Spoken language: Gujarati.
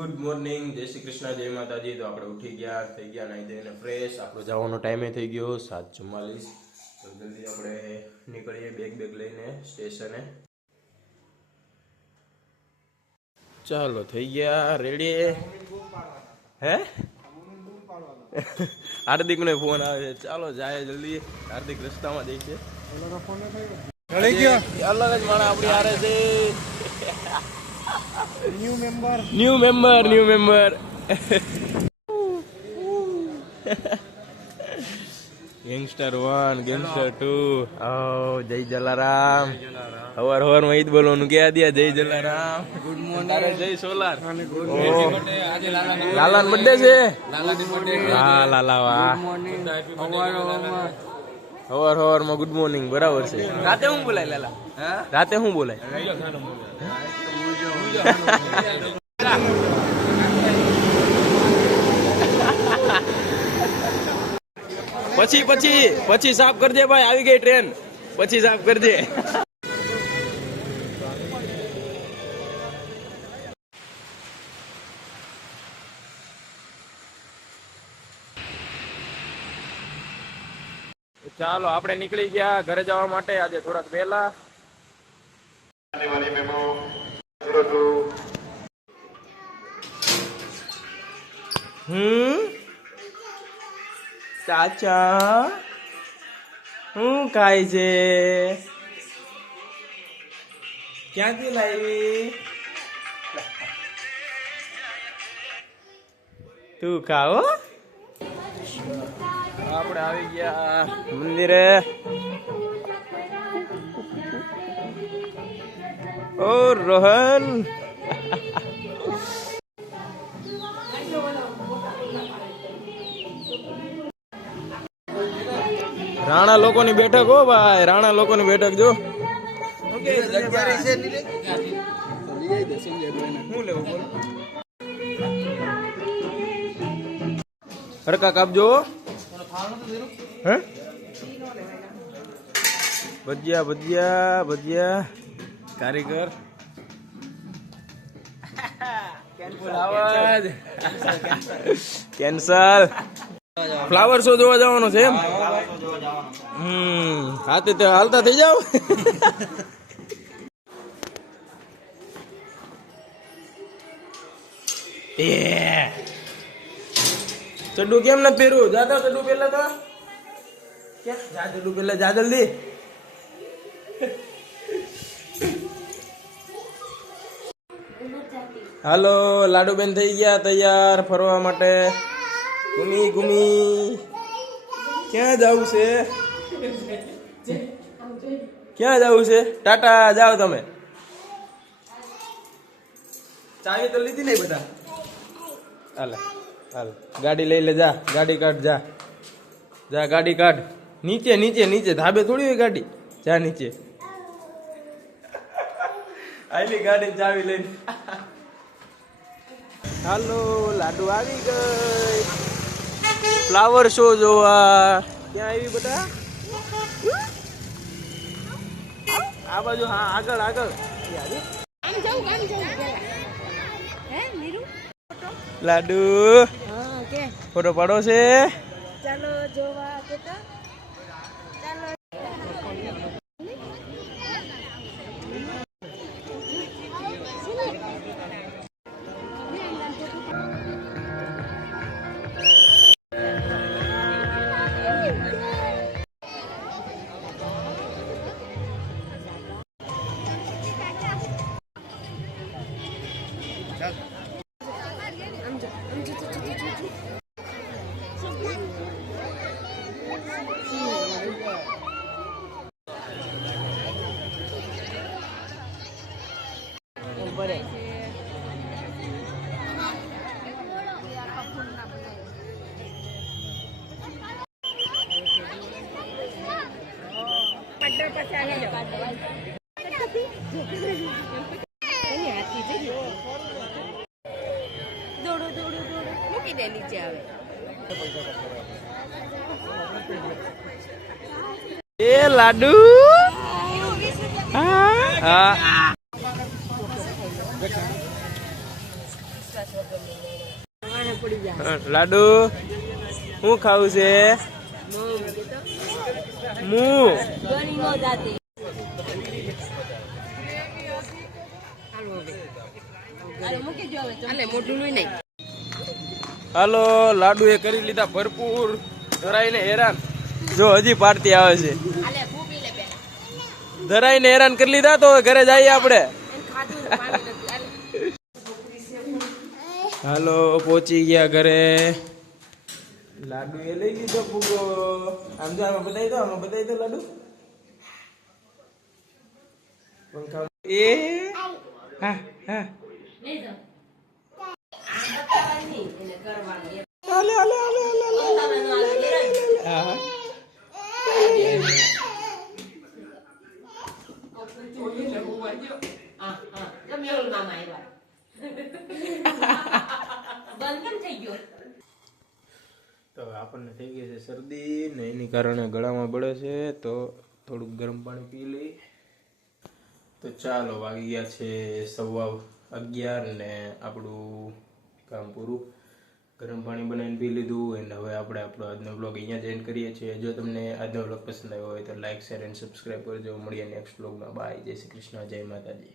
ગુડ મોર્નિંગ, જય શ્રી કૃષ્ણ, જય માતાજી. તો આપણે ઉઠી ગયા, થઈ ગયા નાઈ ધોઈને ફ્રેશ. આપણો જવાનો ટાઈમે થઈ ગયો 7:44. તો જલ્દી આપણે નીકળીએ બેગ લઈને સ્ટેશને. ચાલો થઈ ગયા રેડી. હે હાર્દિક નો ફોન આવે છે. ચાલો જાય જલ્દી. હાર્દિક રસ્તામાં જઈ છે. અલગ જ માણસ આપણી હારે છે. New member gangster 1 gangster 2. ઓ જય જલારામ. હવાર માં ઈદ બોલવાનું ક્યાં દિયા. જય જલારામ. Good morning. જય સોલાર. લાલા નો બર્થડે છે. હા લાલા વાહ. હવાર માં ગુડ મોર્નિંગ બરાબર છે. રાતે હું બોલાય લાલા? રાતે હું બોલાય? પછી સાફ કરજે ભાઈ. આવી ગઈ ટ્રેન. પછી સાફ કરજે. ચાલો આપણે નીકળી ગયા ઘરે જવા માટે આજે થોડાક વહેલા. ચાચા હું ખાય છે? ક્યાંથી લાવી? તું ખાઓ. આપણે આવી ગયા મંદિરે. ઓ રોહન રાણા લોકોની બેઠક. હો ભાઈ રાણા લોકોની બેઠક જો. હરકા કાપજો. હે ભજીયા કારીગર કેન્સલ. ફ્લાવર શો જોવા જવાનો છે એમ? હાથે તો હાલતા થઈ જાવ. ચડ્ડુ કેમ નથી પહેર્યું? જાતા ચડ્ડુ પેલા તો જા. ચડ્ડુ પેલા જા જલ્દી. હાલો લાડુબેન થઈ ગયા તૈયાર ફરવા માટે. ઘૂમી ક્યાં જવું છે? ટાટા જાઓ તમે. ચાવી તો લીધી નહીં બધા. હાલ ગાડી લઈ લે. જા ગાડી કાઢ. જા ગાડી કાઢ. નીચે ધાબે થોડી હોય ગાડી. જા નીચે. આલી ગાડી ચાવી લઈને. હાલો લાડુ આવી ગઈ ફ્લાવર શો જોવા. ક્યાં આવી બધા? આ બાજુ. હા આગળ. લાડુ ફોટો પાડો છે. ચાલો જોવા. મૂકી દે નીચે. આવે એ લાડુ. હા લાડુ શું ખાવું છે? મું હાલો, લાડુ એ કરી લીધા ભરપૂર, ધરાઈને હેરાન. જો હજી પાર્ટી આવે છે. ધરાઈને હેરાન કરી લીધા, તો ઘરે જઈએ આપણે. હાલો, પહોંચી ગયા ઘરે. લાડુ એ લઈ લીધો ફૂગો. આમ જો આમાં બતાવી દો, આમાં બતાવી દો લાડુ. એ હા હા હાલે હાલે હાલે હાલે હા તો આપણને થઈ ગઈ છે શરદી ને, એની કારણે ગળામાં બળે છે, તો થોડુંક ગરમ પાણી પી લઈ. તો ચાલો, વાગી ગયા છે 11:15 ને આપણું કામ પૂરું. ગરમ પાણી બનાવીને પી લીધું અને હવે આપણે આપણો આજનો બ્લોગ અહીંયા જ એન્ડ કરીએ છીએ. જો તમને આજનો બ્લોગ પસંદ આવ્યો હોય તો લાઈક, શેર અને સબસ્ક્રાઈબ કરજો. મળીએ નેક્સ્ટ બ્લોગમાં. બાય, જય શ્રી કૃષ્ણ, જય માતાજી.